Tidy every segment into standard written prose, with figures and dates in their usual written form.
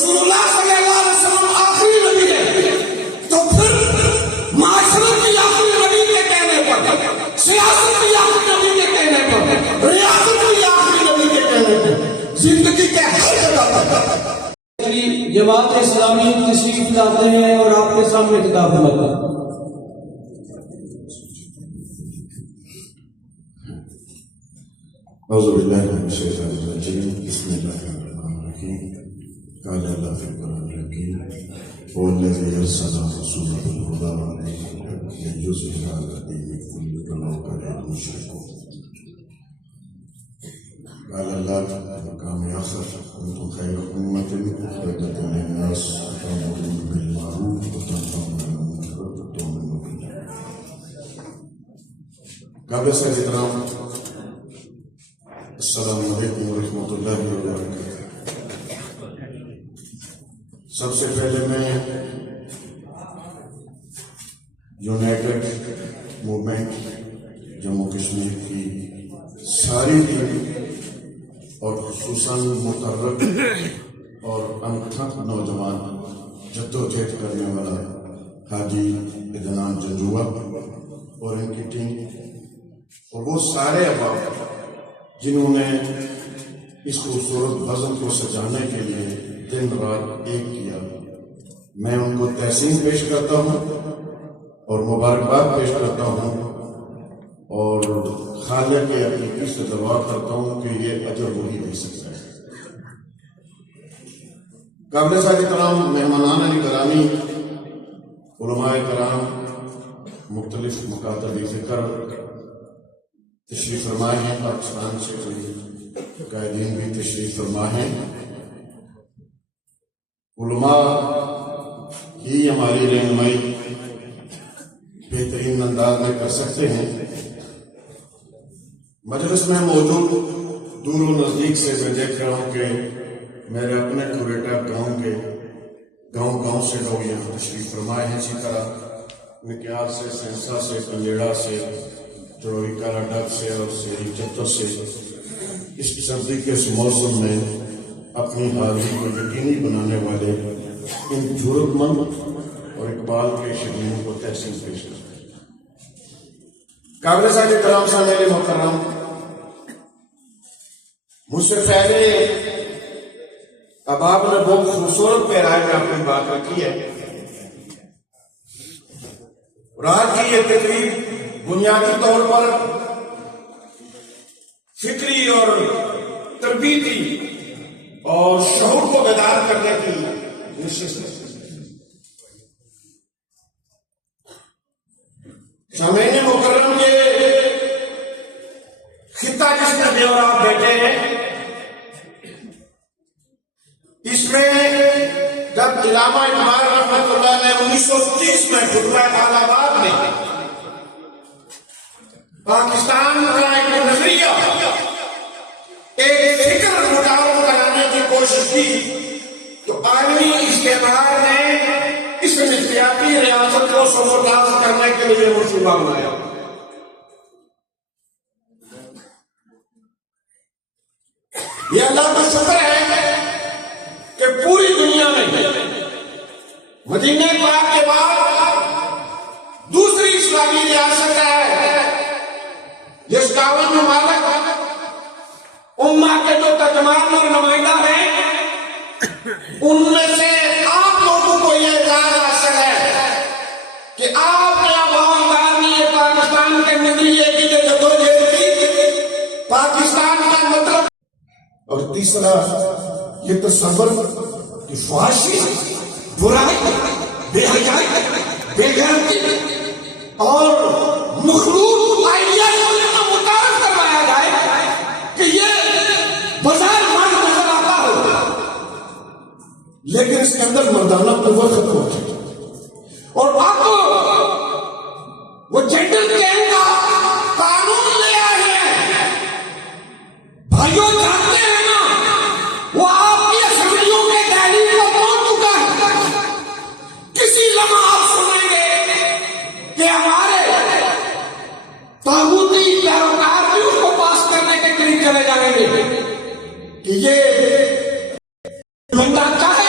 رسول اللہ صلی اللہ علیہ وسلم آخری نبی ہے، تو پھر معاشرت کی آخری نبی کے کہنے پر، سیاست کی آخری نبی کے کہنے پر، ریاست کی آخری نبی کے کہنے پر، زندگی کے ہر جگہ پر جماعت اسلامی تشریف لاتے ہیں اور آپ کے سامنے خطاب فرماتے ہیں۔ اعوذ باللہ من الشیطان الرجیم، بسم اللہ الرحمن الرحیم۔ قال اللہ فی القرآن الحکیم هو الذی ارسل رسولہ بالہدی ودین الحق لیظہرہ علی الدین کلہ ولو کرہ المشرکون۔ قال اللہ مقام آخر کنتم خیر امۃ اخرجت للناس تأمرون بالمعروف وتنہون عن المنکر وتؤمنون باللہ۔ قابل سے احترام، السلام علیکم ورحمۃ اللہ وبرکاتہ۔ سب سے پہلے میں یونائٹڈ موومنٹ جموں کشمیر کی ساری ٹیم اور خصوصاً متحرک اور انتھک نوجوان جدوجہد کرنے والا حاجی عدنان جنجوعہ اور ان کی ٹیم اور وہ سارے احباب جنہوں نے اس خوبصورت بزم کو سجانے کے لیے دن رات ایک کیا، میں ان کو تحسین پیش کرتا ہوں اور مبارکباد پیش کرتا ہوں اور خالق کے حقیقی سے دعا کرتا ہوں کہ یہ اجر وہی دے سکتا ہے۔ قابل احترام مہمانان گرامی، علماء کرام، مختلف مکاتب فکر تشریف فرمائے ہیں، پاکستان سے کوئی قائدین بھی تشریف فرمائے ہیں۔ علماء ہی ہماری رہنمائی بہترین انداز میں کر سکتے ہیں۔ مجلس میں موجود دور و نزدیک سے میں دیکھ رہا ہوں کہ میرے اپنے کوریٹا گاؤں سے لوگ یہاں تشریف فرمائے ہیں، اسی طرح مکیال سے، سینسا سے، کنجیڑا سے، جڑوی کارا ڈگ سے اور سیری چتر سے اس سردی کے اس موسم میں اپنی حاضری کو یقینی بنانے والے ان جرت مند اور اقبال کے شہریوں کو تحسین پیش کرتے ہیں۔ قابل احترام سامعین محترم، مجھ سے پہلے احباب نے بہت خوبصورت پیرائے میں اپنی بات رکھی ہے اور آج کی یہ تقریب بنیادی طور پر فکری اور تربیتی اور شعور کو بیدار کرنے کی نشست ہے۔ سامعین مکرم، یہ خطہ جس میں بھی اور آپ بیٹھے ہیں، اس میں جب علامہ اقبال رحمۃ اللہ نے 1930 میں خطبہ الہ آباد میں پاکستان کا ایک نظریہ، ایک فکر متعارف کرانے کی کوشش کی تو عالمی استعمار نے اس نفسیاتی ریاست کو سبوتاژ کرنے کے لیے منصوبہ بنایا۔ یہ اللہ کا شکر ہے کہ پوری دنیا میں مدینہ پاک کے بعد دوسری اسلامی ریاست ہے جس 51 ممالک امہ کے جو ترجمان اور نمائندہ ہیں، ان میں سے آپ لوگوں کو یہ اعزاز حاصل ہے کہ آپ نے عوام نے یہ پاکستان کے نظریے کی جو جدوجہد کی، پاکستان کا مطلب، اور تیسرا یہ تصور کہ فحاشی، برائی، بے حیائی، بے غیرتی اور مخلوط آئیڈیالوجی کو متعارف کروایا جائے کہ یہ بظاہر مرد نظر آتا ہو لیکن اس کے اندر مردانہ قوت ختم ہو جائے، اور اب وہ جینڈر کیئر کا قانون لے آئے ہیں۔ بھائیوں جانتے ہیں نا، وہ آپ کی اسمبلیوں کے دہلیز کو پہنچ چکا ہے۔ کسی لمحہ آپ سنیں گے کہ ہمارے طاغوتی پیروکار بھی اس کو پاس کرنے کے قریب چلے جائیں گے کہ یہ بندہ چاہے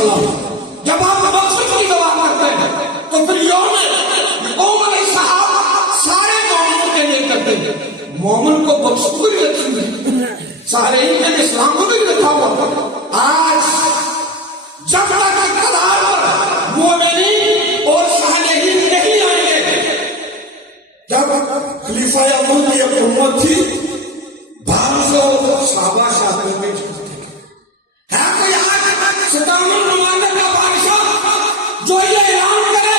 السلام جب آپ مقصد کی دعا کرتے ہیں تو پھر قوم علیہ السلام سارے مومنوں کے لیے کرتے ہیں. مومن کو بخشش کو بھی رکھی ہوئی سارے اسلام کو بھی رکھا ہوا. آج جب تک اقتدار پر مومنین اور صالحین نہیں آئیں گے. جب خلیفہ اول کی حکومت تھی 1200 صحابہ شاہدوں میں ہے کوئی آج ستاون ممالک کا بادشاہ جو یہ اعلان کرے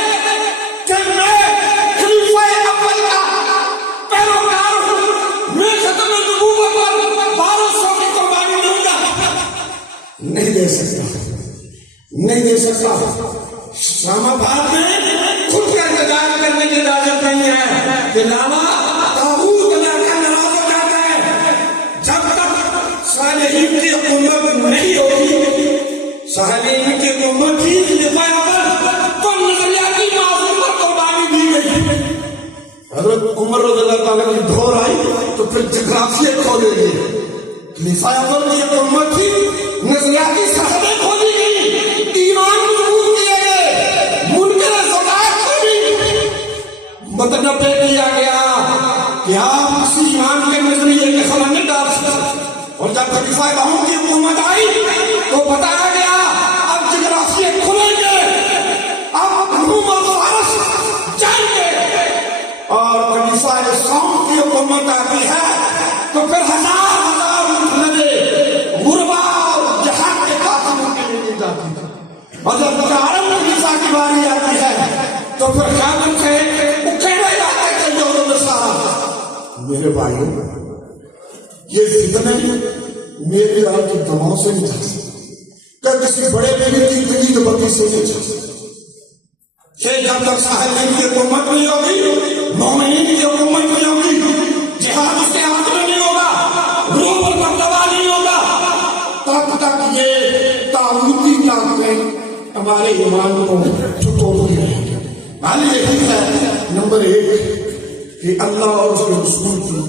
کہ میں خلیفہ اول کا پیروکار ہوں, میں ختم نبوت پر 1200 کی قربانی دوں گا؟ نہیں دے سکتا, نہیں دے سکتا. اسلام آباد میں خود کا انتظار کرنے کی اجازت نہیں ہے کہ لالا طاغوت لا کر ناراض ہو جاتا ہے. جب تک صالحین کی حکومت نہیں ہوگی, صالحین کی حکومت ہی خلیفہ اول تو نظریاتی معصوم پر قربانی دی گئی. حضرت عمر رضی اللہ تعالیٰ کی دور آئی تو پھر جغرافیہ کھولے گئے. خلیفہ اول کی حکومت تھی, نظریاتی سرحدیں کھولی گئی, ایمان مضبوط کیے گئے, منکر ذکات کو بھی متنبع کیا گیا کہ آپ کسی ایمان کے نظریے کے خلا نہیں ڈال سکتے. اور جب خلیفہ اول کی حکومت آئی تو بتایا گیا اب جغرافیہ کھلیں گے, اب روم اور فارس جائیں گے. اور خلیفہ اسلام کی حکومت آتی ہے تو پھر ہزار غربا اور جہاد کے قاتلوں کے لیے جاتی ہے. اور جب عالم خلیفہ کی باری آتی ہے تو پھر قیامت سے اکھیڑے جاتے تھے جو نصارہ. میرے بھائیوں, یہ فتنے میرے آپ کی دماغ سے نہیں جا سکتے, کہ کسی بڑے لیڈر کی تجدید بتی سے نہیں جا سکتے. کہ جب تک صالحین کی حکومت نہیں ہوگی, مومنین کی حکومت نہیں ہوگی, جہاد اس کے ہاتھ میں نہیں ہوگا, روح پر دبدبا نہیں ہوگا, تب تک یہ طاغوتی طاقتیں ہمارے ایمان کو ٹھٹوڑتی رہیں گی. حال یہی ہے نمبر 1 کہ اللہ اور اس کے رسول کی,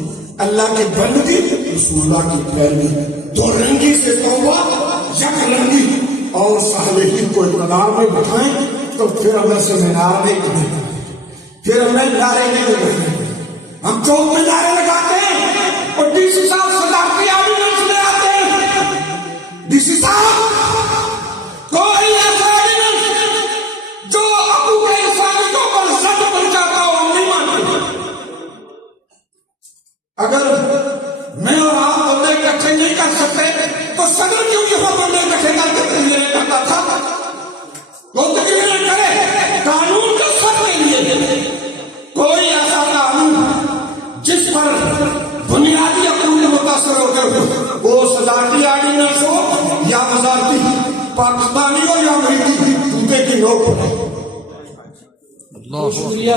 اللہ کے بندگی, رسول اللہ کی پیروی, دو رنگی سے توبہ, یک رنگی, اور صالحین کو اقتدار میں بٹھائیں تو پھر ہمیں سیمینار نہیں کریں, پھر ہمیں نعرے نہیں لگائیں. ہم چوک میں نعرے لگاتے ہیں اور ڈی سی صاحب صدارتی آرڈیننس لے آتے ہیں. ڈی سی صاحب کوئی ایسا آرڈیننس جو حقوق انسانیوں پر زد پہنچاتا ہو ہم نہیں مانتے. اگر میں اور آپ بندے اکٹھے نہیں کر سکتے تو صدر کیوں یہاں بندے اکٹھے کر کے تقریریں کرتا تھا؟ وہ تقریریں کرے, قانون کا سب کے لیے. کوئی ایسا قانون جس پر بنیادی اقول متاثر ہو کر وہ صدارتی آرڈیننس ہو یا وزارتی, پاکستانی ہو یا امریکی, جوتے کی نوک پر. شکریہ.